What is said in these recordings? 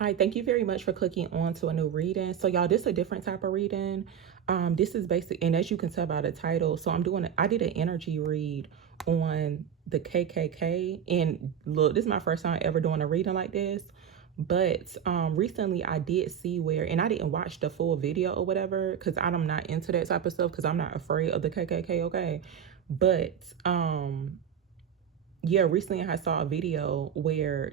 Hi, thank you very much for clicking on to a new reading. So y'all, this is a different type of reading. This is basic, and as you can tell by the title, so I did an energy read on the KKK. And look, this is my first time ever doing a reading like this. But recently I did see where, and I didn't watch the full video or whatever, because I'm not into that type of stuff, because I'm not afraid of the KKK, okay? But yeah, recently I saw a video where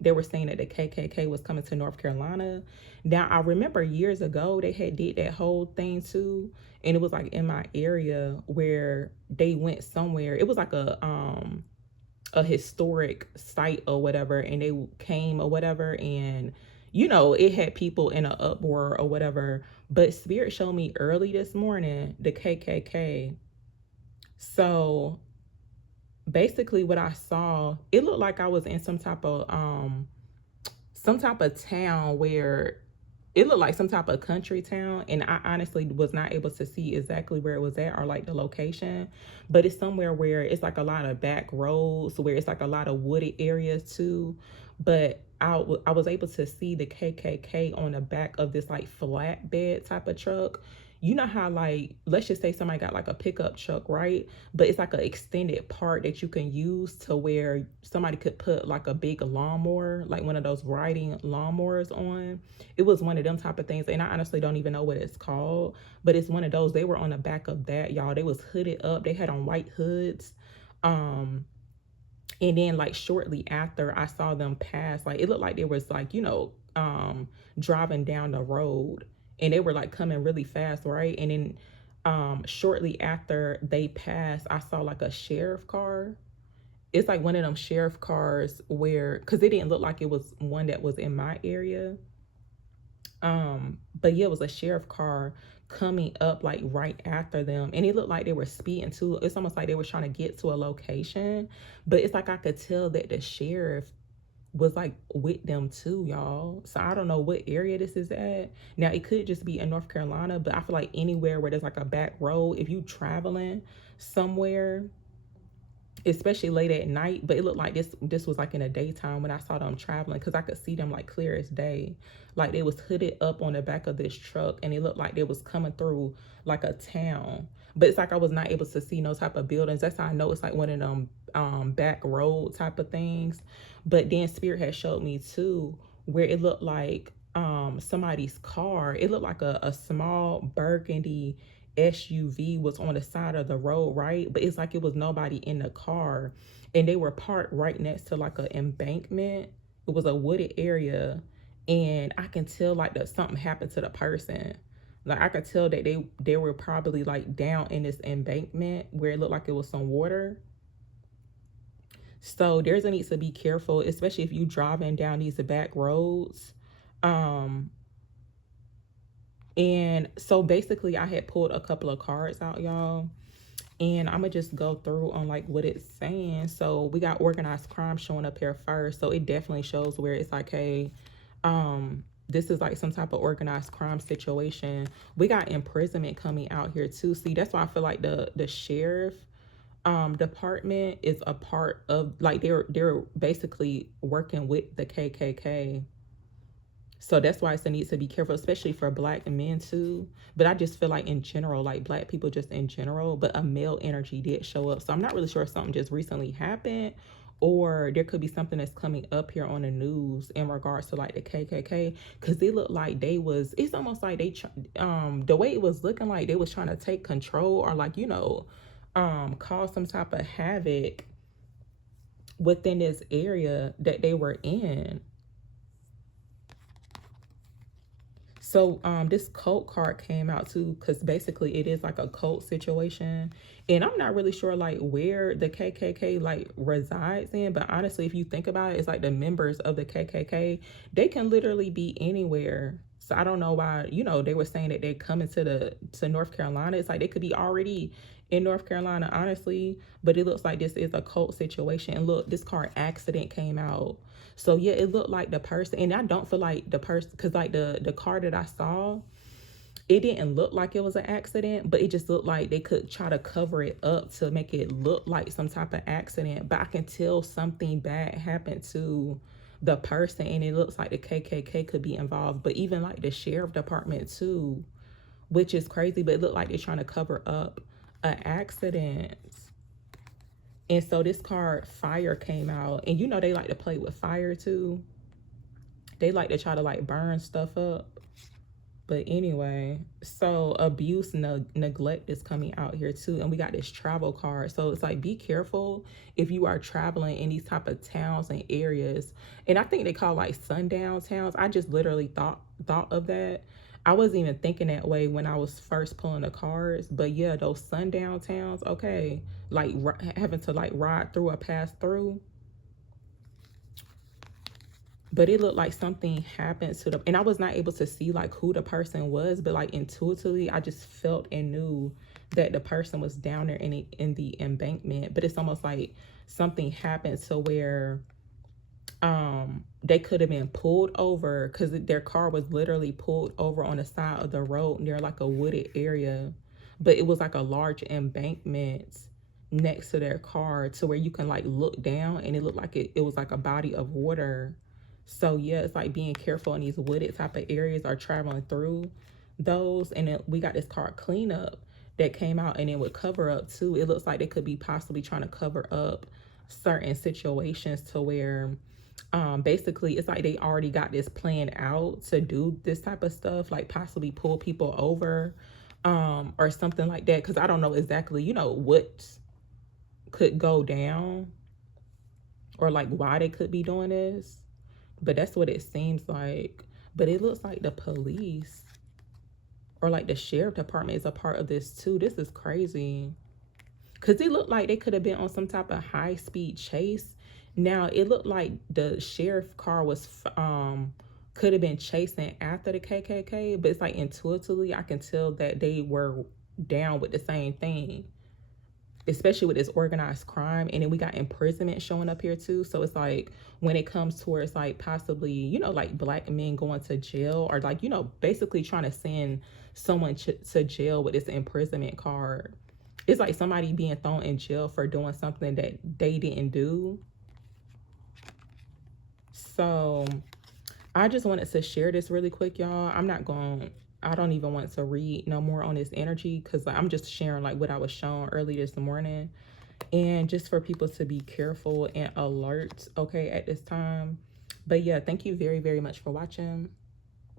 they were saying that the KKK was coming to North Carolina. Now I remember years ago they had did that whole thing too, and it was like in my area where they went somewhere. It was like a historic site or whatever, and they came or whatever, and it had people in an uproar or whatever. But Spirit showed me early this morning the KKK. So basically what I saw, it looked like I was in some type of town where it looked like some type of country town, and I honestly was not able to see exactly where it was at or like the location, but it's somewhere where it's like a lot of back roads where it's like a lot of wooded areas too. But I was able to see the KKK on the back of this like flatbed type of truck. You know how, like, let's just say somebody got like a pickup truck, right? But it's like an extended part that you can use to where somebody could put like a big lawnmower, like one of those riding lawnmowers on. It was one of them type of things, and I honestly don't even know what it's called, but it's one of those. They were on the back of that, y'all. They was hooded up. They had on white hoods. And then like shortly after I saw them pass, like it looked like they was like, driving down the road, and they were like coming really fast, right? And then shortly after they passed, I saw like a sheriff car. It's like one of them sheriff cars where, because it didn't look like it was one that was in my area. But yeah, it was a sheriff car coming up like right after them, and it looked like they were speeding too. It's almost like they were trying to get to a location, but it's like I could tell that the sheriff was like with them too, y'all. So I don't know what area this is at. Now it could just be in North Carolina, but I feel like anywhere where there's like a back road, if you traveling somewhere, especially late at night. But it looked like this was like in the daytime when I saw them traveling, because I could see them like clear as day. Like they was hooded up on the back of this truck, and it looked like they was coming through like a town. But it's like I was not able to see no type of buildings. That's how I know it's like one of them back road type of things. But then Spirit had showed me too where it looked like somebody's car. It looked like a small burgundy SUV was on the side of the road, right? But it's like it was nobody in the car, and they were parked right next to like an embankment. It was a wooded area, and I can tell like that something happened to the person. Like I could tell that they were probably like down in this embankment where it looked like it was some water. So there's a need to be careful, especially if you driving down these back roads. Um, and so basically I had pulled a couple of cards out, y'all. And I'm gonna just go through on like what it's saying. So we got organized crime showing up here first. So it definitely shows where it's like, hey, this is like some type of organized crime situation. We got imprisonment coming out here too. See, that's why I feel like the sheriff department is a part of, like, they're basically working with the KKK. So that's why it's a need to be careful, especially for Black men too. But I just feel like in general, like Black people just in general, but a male energy did show up. So I'm not really sure if something just recently happened, or there could be something that's coming up here on the news in regards to like the KKK, because they look like it's almost like the way it was looking like they was trying to take control, or like, cause some type of havoc within this area that they were in. So this cult card came out too, because basically it is like a cult situation, and I'm not really sure like where the KKK like resides in, but honestly if you think about it, it's like the members of the KKK, they can literally be anywhere. So I don't know why, they were saying that they're coming to North Carolina. It's like they could be already in North Carolina, honestly, but it looks like this is a cult situation. And look, this card accident came out. So yeah, it looked like the person, and I don't feel like the person, because like the car that I saw, it didn't look like it was an accident, but it just looked like they could try to cover it up to make it look like some type of accident. But I can tell something bad happened to the person, and it looks like the KKK could be involved, but even like the sheriff department too, which is crazy. But it looked like they're trying to cover up an accident. And so this card fire came out, and you know they like to play with fire too. They like to try to like burn stuff up. But anyway, so abuse, neglect is coming out here too. And we got this travel card. So it's like, be careful if you are traveling in these type of towns and areas. And I think they call like sundown towns. I just literally thought of that. I wasn't even thinking that way when I was first pulling the cards. But yeah, those sundown towns, okay. Like having to like ride through or pass through. But it looked like something happened to them, and I was not able to see like who the person was, but like intuitively I just felt and knew that the person was down there in the embankment. But it's almost like something happened to where they could have been pulled over, because their car was literally pulled over on the side of the road near like a wooded area, but it was like a large embankment next to their car to where you can like look down, and it looked like it was like a body of water. So yeah, it's like being careful in these wooded type of areas or traveling through those. And then we got this card cleanup that came out, and it would cover up too. It looks like they could be possibly trying to cover up certain situations to where basically it's like they already got this planned out to do this type of stuff, like possibly pull people over or something like that, because I don't know exactly, you know, what could go down or like why they could be doing this. But that's what it seems like. But it looks like the police or like the sheriff department is a part of this too. This is crazy. Because it looked like they could have been on some type of high-speed chase. Now, it looked like the sheriff car was, could have been chasing after the KKK. But it's like intuitively, I can tell that they were down with the same thing, especially with this organized crime. And then we got imprisonment showing up here too. So it's like when it comes towards like possibly, you know, like black men going to jail, or like, you know, basically trying to send someone to jail with this imprisonment card. It's like somebody being thrown in jail for doing something that they didn't do. So I just wanted to share this really quick, y'all. I don't even want to read no more on this energy, because I'm just sharing like what I was shown early this morning, and just for people to be careful and alert, okay, at this time. But yeah, thank you very, very much for watching.